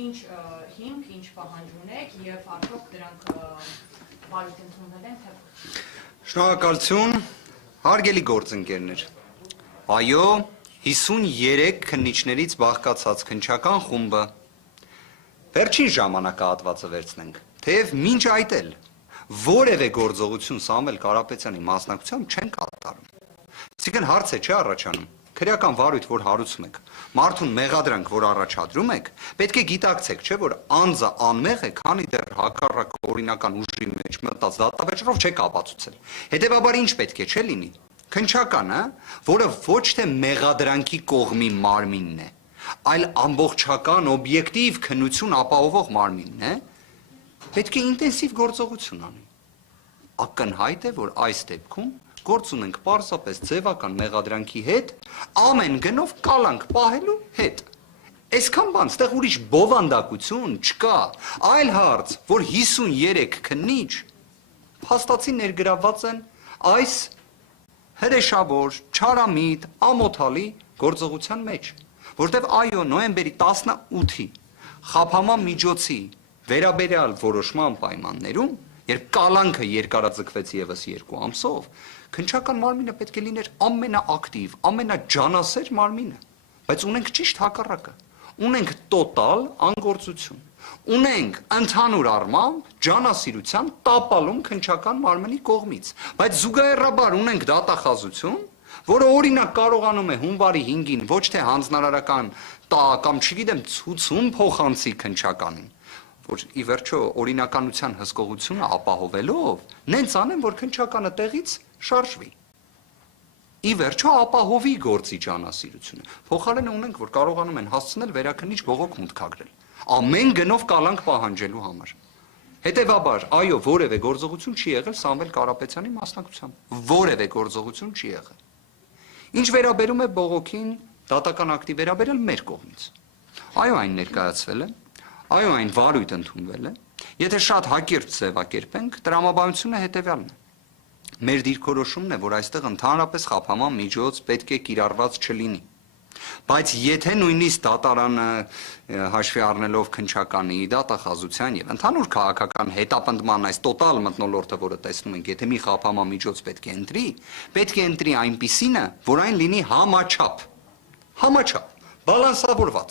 ինչ հիմք, ինչ պահանջ ունեք եւ արդյոք դրանք վարույթ ընդունվել են թե ոչ։ Շնորհակալություն, հարգելի գործընկերներ։ Այո, 53 քննիչներից բաղկացած քննչական խումբը վերջին ժամանակահատվածը վերցնենք, թեև մինչ այդ էլ որևէ գործողություն Սամվել Կարապետյանի մասնակցությամբ չեն կատարում։ Այսինքն հարց է չի առաջանում, քրեական վարույթ, որ հարուցում եք, մարդուն մեղադրանք, որ առաջադրում եք, պետք է գիտակցեք, չէ՞ որ անձը անմեղ է, քանի դեռ հակառակ օրինական ուժի մեջ մտած դատավճռով չեք ապացուցել։ Հետևաբար ինչ պետք է չէ լինի։ Քննչականը, որը ոչ թե մեղադրանքի կողմի մարմինն է, այլ ամբողջական օբյեկտիվ քննություն ապահովող մարմինն է, պետք է ինտենսիվ գործողություն անի։ Ակնհայտ է, որ այս դեպքում գործ ունենք պարզապես ձևական մեղադրանքի հետ, ամեն գնով կալանք պահելու հետ։ Այսքան բան, ստեղ ուրիշ բովանդակություն չկա, այլ հարց, որ 53 քննիչ փաստացի ներգրավված են այս հրեշավոր, չարամիտ, ամոթալի գործողության մեջ, որտեղ այո, նոյեմբերի 18-ի խափանման միջոցի վերաբերյալ որոշման պայմաններում, երբ կալանքը երկարաձգվեց եւս 2 ամսով, քննչական մարմինը պետք է լիներ ամենաակտիվ, ամենաջանասեր մարմինը, բայց ունենք ճիշտ հակառակը, ունենք տոտալ անգործություն, ունենք ընդհանուր առմամբ ջանասիրության տապալում քննչական մարմնի կողմից, բայց զուգահեռաբար ունենք դատախազություն, որը օրինակ կարողանում է հունվարի 5-ին ոչ թե հանձնարարական տա կամ չգիտեմ ցուցում փոխանցի քննչականին, որ ի վերջո օրինականության հսկողությունը ապահովելով նենց անեն, որ քննչականը տեղից շարժվի։ Ի վերջո ապահովի գործի ջանասիրությունը։ Փոխարենը ունենք, որ կարողանում են հասցնել վերաքննիչ բողոք մուտքագրել։ Ամեն գնով կալանք պահանջելու համար։ Հետևաբար, այո, որևէ գործողություն չի եղել Սամվել Կարապետյանի մասնակցությամբ։ Որևէ գործողություն չի եղել։ Ինչ վերաբերում է բողոքին, դատական ակտի վերաբերյալ մեր կողմից։ Այո, այն ներկայացվել է, այո, այն վարույթ ընդունվել է։ Եթե շատ հակիրճ ձևակերպենք, տրամաբանությունը հետևյալն է։ Մեր դիրքորոշումն է, որ այստեղ ընդհանրապես խափանման միջոց պետք է կիրառված չլինի։ Բայց եթե նույնիսկ դատարանը հաշվի առնելով քննչականի, դատախազության եւ ընդհանուր քաղաքական հետապնդման այս տոտալ մթնոլորտը, որը տեսնում ենք, եթե մի խափանման միջոց պետք է ընտրի այնպիսինը, որ այն լինի համաչափ, բալանսավորված։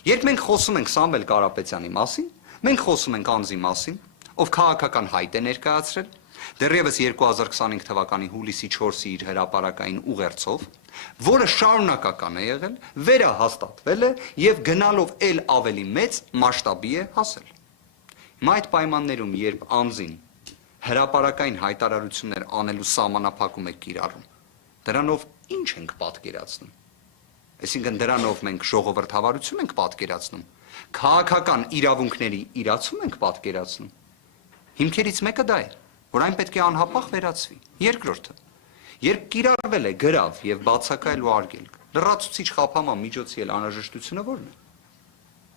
Երբ մենք խոսում ենք Սամվել Կարապետյանի մասին, մենք խոսում ենք անձի մասին, ով քաղաքական հայտ է ներկայացրել, դեռևս 2025 թվականի հուլիսի 4-ի իր հրապարակային ուղերձով, որը շարունակական է եղել, վերահաստատվել է եւ գնալով ել ավելի մեծ մասշտաբի է հասել։ Հիմա այդ պայմաններում, երբ անձին հրապարակային հայտարարություններ անելու սահմանափակում է կիրառում, դրանով ինչ ենք պատկերացնում։ Այսինքն դրանով մենք ժողովրդավարություն ենք պատկերացնում, քաղաքական իրավունքների իրացում ենք պատկերացնում։ Հիմքերից մեկը դա է, որ այն պետք է անհապաղ վերացվի։ Երկրորդը, երբ կիրառվել է գրավ եւ բացակայել ու արգելք, լրացուցիչ խափանման միջոցի էլ անհրաժեշտությունը ո՞րն է։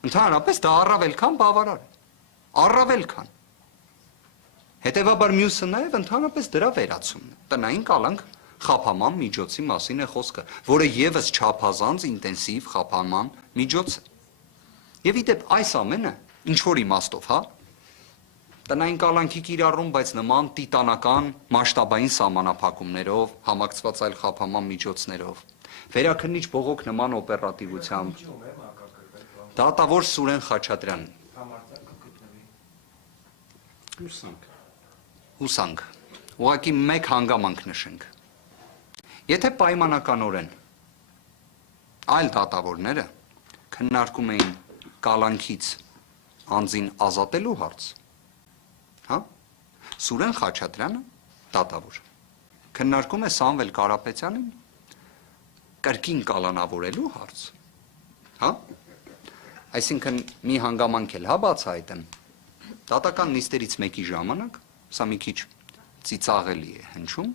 Ընդհանրապես դա առավել քան բավարար է։ Առավել քան։ Հետևաբար մյուսը նաեւ ընդհանրապես դրա վերացումն է։ Տնային կալանք խափանման միջոցի մասին է խոսքը, որը եւս չափազանց ինտենսիվ խափանման միջոց է։ Եվ իդեպ այս ամենը ինչ որ իմաստով, հա, տնային կալանքի կիրառում, բայց նման տիտանական մասշտաբային սահմանափակումներով, համակցված այլ խափանման միջոցներով, վերաքննիչ բողոք նման օպերատիվությամբ, դատավոր Սուրեն Խաչատրյան։ Հուսանք։ Ուղղակի մեկ հանգամանք նշենք։ Եթե պայմանականորեն այլ դատավորները քննարկում էին կալանքից անձին ազատելու հարց, հա, Սուրեն Խաչատրյանը դատավոր քննարկում է Սամվել Կարապետյանին կրկին կալանավորելու հարց, հա, այսինքն մի հանգամանք էլ հա բացահայտեմ, դատական նիստերից մեկի ժամանակ, սա մի քիչ ծիծաղելի է հնչում,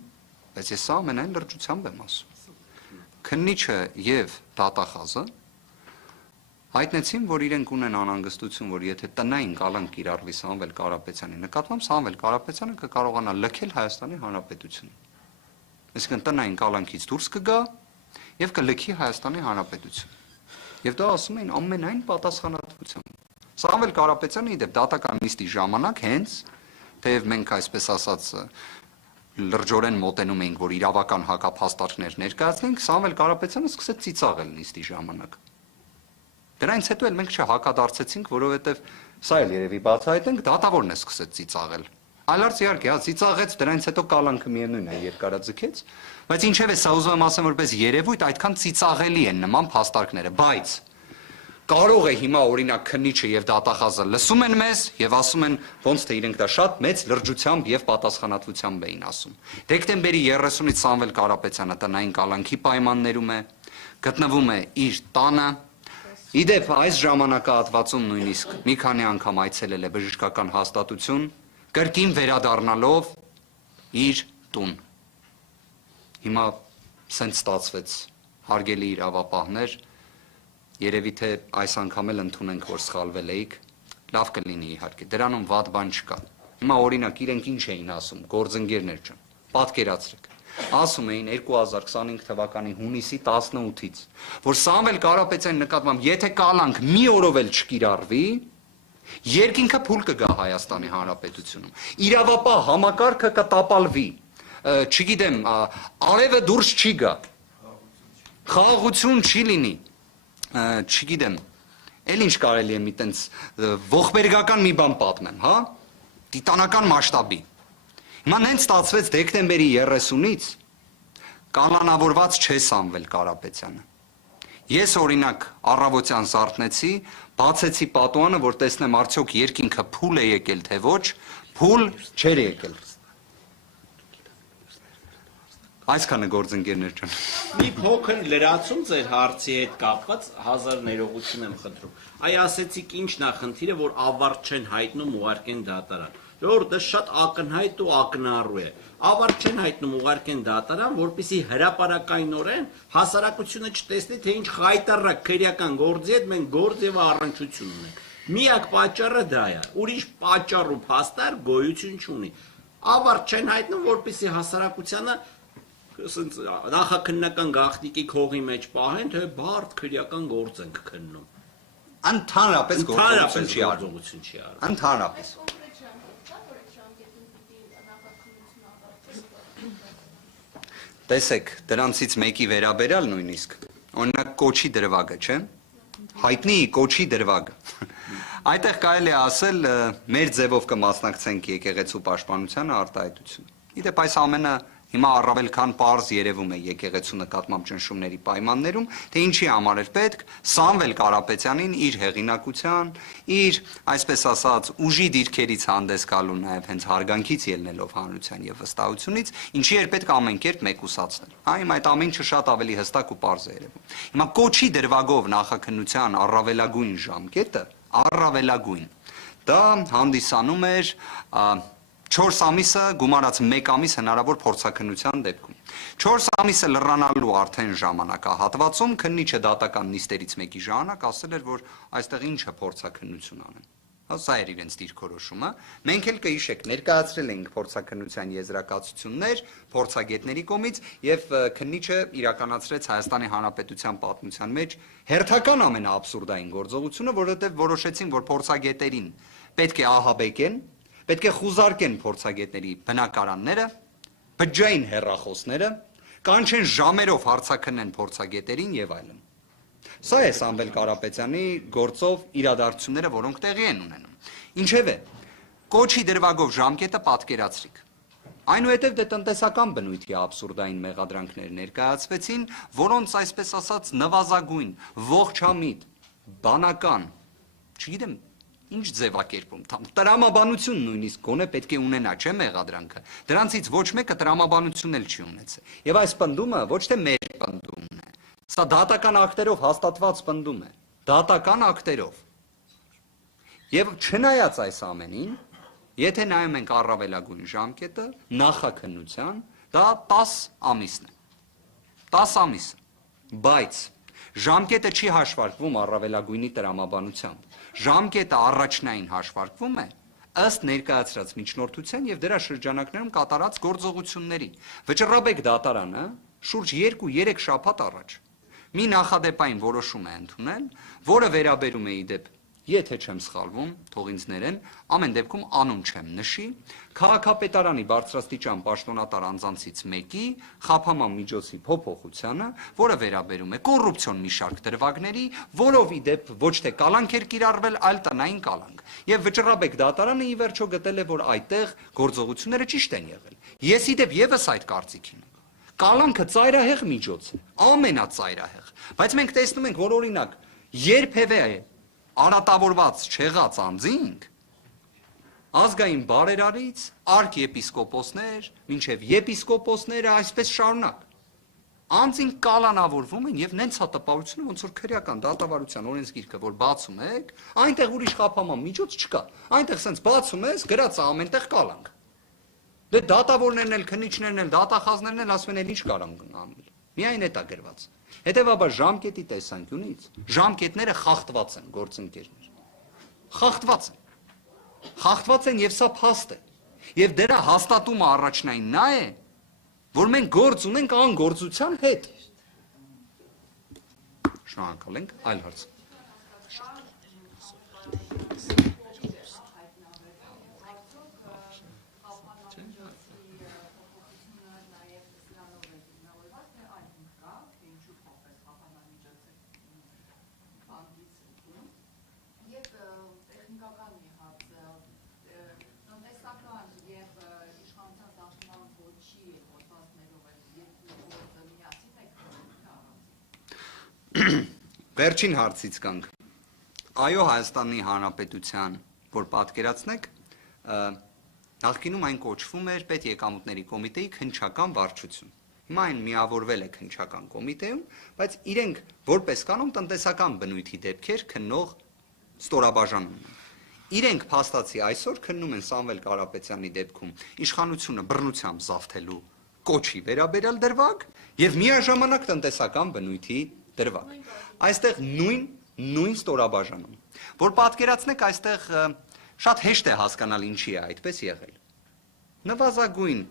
բայց ես սա ամենայն լրջությամբ եմ ասում։ Քննիչը եւ դատախազը հայտնեցին, որ իրենք ունեն անհանգստություն, որ եթե տնային կալանք կիրառվի Սամվել Կարապետյանի նկատմամբ, Սամվել Կարապետյանը կկարողանա լքել Հայաստանի Հանրապետությունը։ Այսինքն տնային կալանքից դուրս կգա եւ կլքի Հայաստանի Հանրապետությունը։ Եվ դա ասում էին ամենայն պատասխանատվությամբ։ Սամվել Կարապետյանը իդեպ դատական նիստի ժամանակ հենց, թեև մենք այսպես ասած լրջորեն մոտենում էինք, որ իրավական հակափաստարկներ ներկայացնենք, Սամվել Կարապետյանը սկսեց ծիծաղել նիստի ժամանակ։ Դրանից հետո էլ մենք չհակադարձեցինք, որովհետև սա էլ երևի բացահայտենք, դատավորն է սկսեց ծիծաղել։ Այլարց իհարկե, ծիծաղեց, դրանից հետո կալանքը միևնույն է երկարաձգեց, բայց ինչև է սա ուզում եմ ասեմ որպես երևույթ, այդքան ծիծաղելի են նման փաստարկները, բայց կարող է հիմա օրինակ քննիչը եւ դատախազը լսում են մեզ եւ ասում են ոնց թե իրենք դա շատ մեծ լրջությամբ եւ պատասխանատվությամբ էին ասում։ Դեկտեմբերի 30-ից Սամվել Կարապետյանը տնային կալանքի պայմաններում է, գտնվում է իր տանը։ Իդեպ այս ժամանակահատվածում նույնիսկ մի քանի անգամ այցելել է բժշկական հաստատություն, կրկին վերադառնալով իր տուն։ Հիմա սենց ստացվեց, հարգելի իրավապահներ, երևի թե այս անգամ էլ ընդունենք, որ սխալվել էիք, լավ կլինի իհարկե, դրանում վատ բան չկա։ Հիմա օրինակ իրենք ինչ էին ասում, գործընկերներ ջան, պատկերացրեք։ Ասում էին 2025 թվականի հունիսի 18-ից, որ Սամվել Կարապետյանի նկատմամբ եթե կալանք մի օրով էլ չկիրառվի, երկինքը փուլ կգա Հայաստանի Հանրապետությունում։ Իրավապահ համակարգը կտապալվի, չգիտեմ, արևը դուրս չի գա, խաղաղություն չի լինի, չգիտեմ, էլ ինչ կարելի է մի տենց ողբերգական մի բան պատմեմ, հա, տիտանական մասշտաբի։ Հիմա նենց ստացվեց դեկտեմբերի 30-ից կալանավորված չէ Սամվել Կարապետյանը։ Ես օրինակ առավոտյան զարթնեցի, բացեցի պատուանը, որ տեսնեմ արդյոք երկինքը փուլ է եկել թե ոչ, փուլ չէր եկել։ Այսքանը գործընկերներ ջան։ Մի փոքր լրացում ձեր հարցի հետ կապված հազար ներողություն եմ խնդրում։ Այ ասեցիք ինչն է խնդիրը, որ ավարտ չեն հայտնում ուղարկեն դատարան։ Որ դա շատ ակնհայտ ու ակնառու է։ Ավարտ չեն հայտնում ուղարկեն դատարան, որպեսզի հրապարակայնորեն հասարակությունը չտեսնի, թե ինչ խայտառակ քրեական գործի հետ մենք գործ եւ առնչություն ունենք։ Միակ պատճառը դա է։ Ուրիշ պատճառ ու փաստար գոյություն չունի։ Ավարտ չեն հայտնում, որպեսզի հասարակությանը նախաքննական գաղտնիքի քողի մեջ պահեն, թե բարդ քրեական գործ ենք քննում։ Ընդհանրապես գործողություն չի արվում։ Ընդհանրապես։ Տեսեք, դրանցից մեկի վերաբերյալ նույնիսկ, օրինակ կոչի դրվագը, չէ՞։ Հայտնի կոչի դրվագը։ Այդտեղ կարելի է ասել, մեր ձևով կմասնակցենք եկեղեցու պաշտպանությանը արտահայտությունը։ Իդեպ այս ամենը հիմա առավել քան պարզ երևում է եկեղեցու նկատմամբ ճնշումների պայմաններում, թե ինչի համար էր պետք Սամվել Կարապետյանին իր հեղինակության, իր, այսպես ասած, ուժի դիրքերից հանդես գալու նաև հենց հարգանքից ելնելով հանրության եւ վստահությունից, ինչի էր պետք ամեն կերպ մեկուսացնել։ Հա, հիմա այդ ամեն ինչը շատ ավելի հստակ ու պարզ է երևում։ Հիմա կոչի դրվագով նախաքննության առավելագույն ժամկետը, առավելագույն, դա հանդիսանում էր 4 ամիսը գումարած 1 ամիս հնարավոր փորձաքննության դեպքում։ 4 ամիսը լռանալու արդեն ժամանակահատվածում քննիչը դատական նիստերից մեկի ժամանակ ասել էր, որ այստեղ ինչը փորձաքննություն անեն։ Սա էր իրենց դիրքորոշումը։ Մենք էլ կհիշեք, ներկայացրել էինք փորձաքննության եզրակացություններ փորձագետների կողմից եւ քննիչը իրականացրեց Հայաստանի Հանրապետության պատմության մեջ հերթական ամենաաբսուրդային գործողությունը, որովհետեւ որոշեցին, որ փորձագետերին պետք է ահաբեկեն, պետք է խուզարկեն փորձագետների բնակարանները, բջջային հեռախոսները, կանչեն ժամերով հարցաքննեն փորձագետերին եւ այլն։ Սա է Սամվել Կարապետյանի գործով իրադարձությունները, որոնք տեղի են ունենում։ Ինչևէ, կոչի դրվագով ժամկետը պատկերացրիք։ Այնուհետև դե տնտեսական բնույթի աբսուրդային մեղադրանքներ ներկայացվեցին, որոնց այսպես ասած նվազագույն, ողջամիտ, բանական, չգիտեմ, ինչ ձևակերպում, տրամաբանություն նույնիսկ գոնե պետք է ունենա, չէ՞ մեղադրանքը։ Դրանցից ոչ մեկը տրամաբանություն էլ չի ունեցել։ Եվ այս պնդումը ոչ թե մեր պնդումն է, սա դատական ակտերով հաստատված պնդում է, դատական ակտերով։ Եվ չնայած այս ամենին, եթե նայում ենք առավելագույն ժամկետը, նախաքննության, դա 10 ամիսն է։ 10 ամիս։ Բայց ժամկետը չի հաշվարկվում առավելագույնի տրամաբանությամբ։ Ժամկետը առաջնային հաշվարկվում է ըստ ներկայացրած միջնորդության եւ դրա շրջանակներում կատարած գործողությունների։ Վճռաբեկ դատարանը շուրջ 2-3 շաբաթ առաջ մի նախադեպային որոշում է ընդունել, որը վերաբերում է իդեպ եթե չեմ սխալվում, թող ինձ ներեն, ամեն դեպքում անուն չեմ նշի, քաղաքապետարանի բարձրաստիճան պաշտոնատար անձանցից մեկի խափանման միջոցի փոփոխությանը, որը վերաբերում է կոռուպցիոն մի շարք դրվագների, որով ի դեպ ոչ թե կալանք էր կիրառվել, այլ տնային կալանք։ Եվ Վճռաբեկ դատարանը ի վերջո գտել է, որ այդտեղ գործողությունները ճիշտ են եղել։ Ես ի դեպ եւս այդ կարծիքին եմ։ Կալանքը ծայրահեղ միջոց է, ամենածայրահեղ։ Բայց մենք տեսնում ենք, որ օրինակ երբևէ արատավորված չեղած անձինք ազգային բարերարից արքեպիսկոպոսներ, մինչև եպիսկոպոսները այսպես շարունակ անձին կալանավորվում են եւ նենց հատապարությունը ոնց որ քրեական դատավարության օրենսգիրքը որ բացում եք, այնտեղ ուրիշ խափանման միջոց չկա։ Այնտեղ սենց բացում ես, գրած է ամենտեղ կալանք։ Դե դատավորներն էլ, քննիչներն էլ, դատախազներն էլ ասում են էլ ինչ կարան անել։ Միայն էտա գրված։ Հետևաբար ժամկետի տեսանկյունից ժամկետները խախտված են գործընկերներ։ Խախտված են։ Խախտված են եւ սա փաստ է։ Եվ դրա հաստատումը առաջնային նա է, որ մենք գործ ունենք անգործության հետ։ Շնորհակալ ենք, այլ հարց։ Վերջին հարցից կանք։ Այո, Հայաստանի Հանրապետության, որ պատկերացնեք, նախկինում այն կոչվում էր Պետեկամուտների կոմիտեի քննչական վարչություն։ Հիմա այն միավորվել է քննչական կոմիտեում, բայց իրենք որպես կանոն տնտեսական բնույթի դեպքեր քննող ստորաբաժանում են։ Իրենք փաստացի այսօր քննում են Սամվել Կարապետյանի դեպքում իշխանությունը բռնությամբ զավթելու կոչի վերաբերյալ դրվագ եւ միաժամանակ տնտեսական բնույթի դրվագ։ Այստեղ նույն ստորաբաժանում, որ պատկերացնեք այստեղ շատ հեշտ է հասկանալ ինչի է այդպես եղել։ Նվազագույն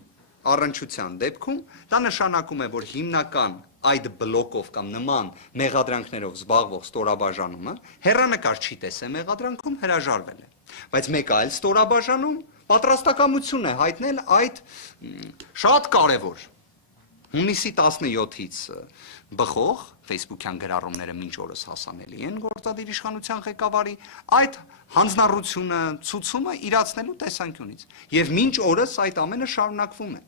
առնչության դեպքում դա նշանակում է, որ հիմնական այդ բլոկով կամ նման մեղադրանքներով զբաղվող ստորաբաժանումը հեռանկար չի տեսել մեղադրանքում հրաժարվել է։ Բայց մեկ այլ ստորաբաժանում պատրաստակամություն է հայտնել այդ շատ կարևոր հունիսի 17-ից բխող Facebook-յան գրառումները մինչ օրս հասանելի են գործադիր իշխանության ղեկավարի այդ հանձնառությունը ցուցումը իրացնելու տեսանկյունից եւ մինչ օրս այդ ամենը շարունակվում է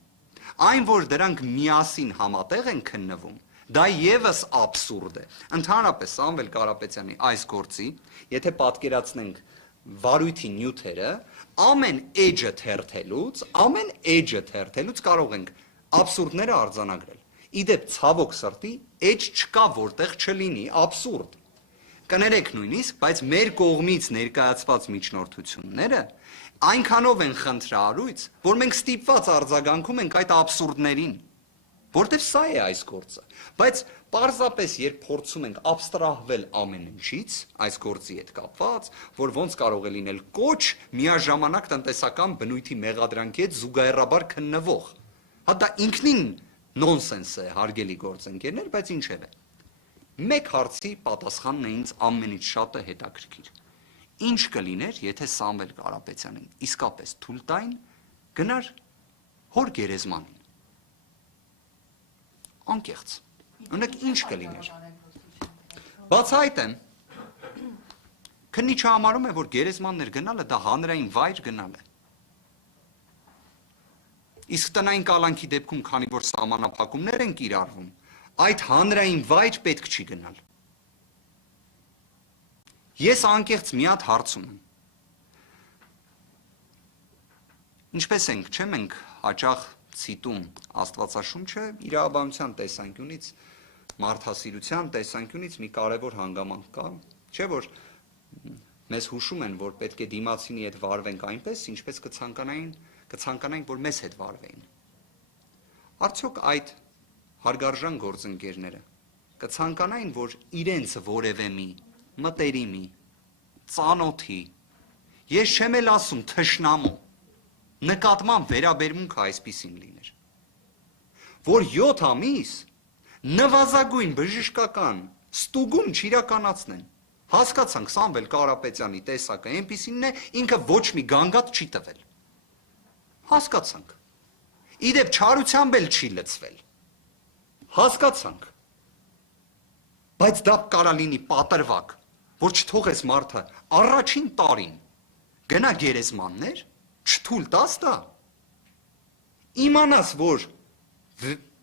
այն որ դրանք միասին համատեղ են քննվում դա եւս աբսուրդ է ընդհանրապես Սամվել Կարապետյանի այս գործի եթե պատկերացնենք վարույթի նյութերը ամեն էջը թերթելուց կարող ենք աբսուրդները արձանագրել Իդեպ ցավոք սրտի էջ չկա որտեղ չլինի աբսուրդ կներեք նույնիսկ բայց մեր կողմից ներկայացված միջնորդությունները այնքանով են խնդրահարույց որ մենք ստիպված արձագանքում ենք այդ աբսուրդներին որտեղ սա է այս գործը բայց պարզապես երբ փորձում ենք աբստրահվել ամեն ինչից այս գործի հետ կապված որ ոնց կարող է լինել կոչ միաժամանակ տնտեսական բնույթի մեղադրանքի հետ զուգահեռաբար քննվող հա դա ինքնին նոնսենս է հարգելի գործընկերներ, բայց ինչև է։ Մեկ հարցի պատասխանն է ինձ ամենից շատը հետաքրքիր։ Ինչ կլիներ, եթե Սամվել Կարապետյանին իսկապես թույլ տային գնար հոր գերեզմանին։ Անկեղծ։ Ունեք ինչ կլիներ։ Բացահայտեմ։ Քննիչը համարում է, որ գերեզմաններ գնալը դա հանրային վայր գնալ է։ Իսկ տնային կալանքի դեպքում, քանի որ սահմանափակումներ են կիրառվում, այդ հանրային վայր պետք չի գնալ։ Ես անկեղծ մի հատ հարց ունեմ։ Ինչպես ենք, չէ՞ մենք հաճախ ցիտում Աստվածաշունչը իրավաբանության տեսանկյունից, մարդասիրության տեսանկյունից մի կարևոր հանգամանք կա, չէ՞ որ մեզ հուշում են, որ պետք է դիմացինի հետ վարվենք այնպես, ինչպես կցանկանային, որ մեզ հետ վարվեին։ Արդյոք այդ հարգարժան գործընկերները կցանկանային, որ իրենց որևէ մի մտերիմի, ծանոթի, ես չեմ էլ ասում թշնամու, նկատմամբ վերաբերմունքը այսպիսին լիներ, որ 7 ամիս նվազագույն բժշկական ստուգում չիրականացնեն, Հասկացանք Սամվել Կարապետյանի տեսակը այնպիսինն է, ինքը ոչ մի գանգատ չի տվել։ Հասկացանք։ Իդեպ չարությամբ էլ չի լցվել։ Հասկացանք։ Բայց դա կարա լինի պատրվակ, որ չթողես մարդը առաջին տարին գնա գերեզմաններ, չթույլ տաս դա։ Իմանաս, որ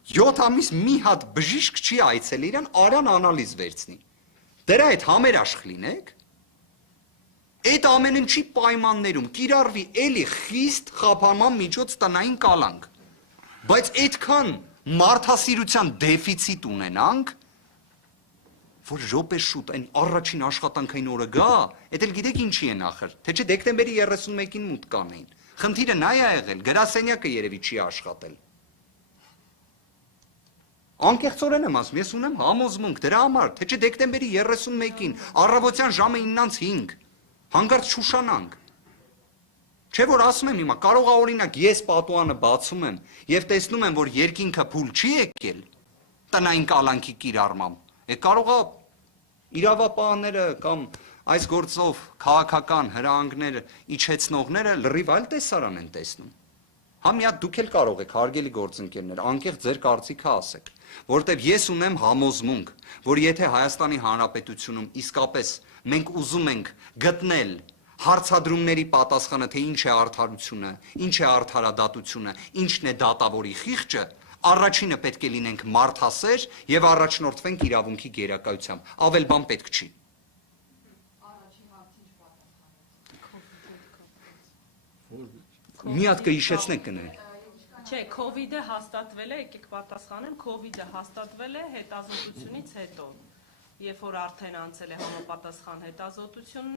7 ամիս մի հատ բժիշկ չի այցել իրան, արան անալիզ վերցնի։ Դրա այդ համերաշխ լինեք, այդ ամեն ինչի պայմաններում կիրառվի էլի խիստ խափանման միջոց տնային կալանք, բայց այդքան մարդասիրության դեֆիցիտ ունենանք, որ րոպե շուտ այն առաջին աշխատանքային օրը գա, էդ էլ գիտեք ինչի են ախր, թե չէ դեկտեմբերի 31-ին մուտք կանեին։ Խնդիրը նա է եղել, գրասենյակը երևի չի աշխատել։ Անկեղծորեն եմ ասում, ես ունեմ համոզմունք դրա համար, թե չէ դեկտեմբերի 31-ին առավոտյան ժամը 9:05 հանկարծ շուշանանք։ Չէ որ ասում եմ հիմա, կարող է օրինակ ես պատուանը բացում եմ եւ տեսնում եմ, որ երկինքը փուլ չի եկել տնային կալանքի կիրառմամբ։ Կարող է իրավապահները կամ այս գործով քաղաքական հրահանգները իջեցնողները լրիվ այլ տեսարան են տեսնում։ Հա մի հատ դուք էլ կարող եք, հարգելի գործընկերներ, անկեղծ ձեր կարծիքը ասեք, որտեվ ես ունեմ համոզմունք, որ եթե Հայաստանի Հանրապետությունում իսկապես մենք ուզում ենք գտնել հարցադրումների պատասխանը, թե ինչ է արդարությունը, ինչ է արդարադատությունը, ինչն է դատավորի խիղճը, առաջինը պետք է լինենք մարդասեր եւ առաջնորդվենք իրավունքի գերակայությամբ, ավել բան պետք չի։ Մի հատ կհիշեցնեք կներեք։ Չէ, COVID-ը հաստատվել է, եկեք պատասխանեմ, COVID-ը հաստատվել է հետազոտությունից հետո, երբ որ արդեն անցել է համապատասխան հետազոտություն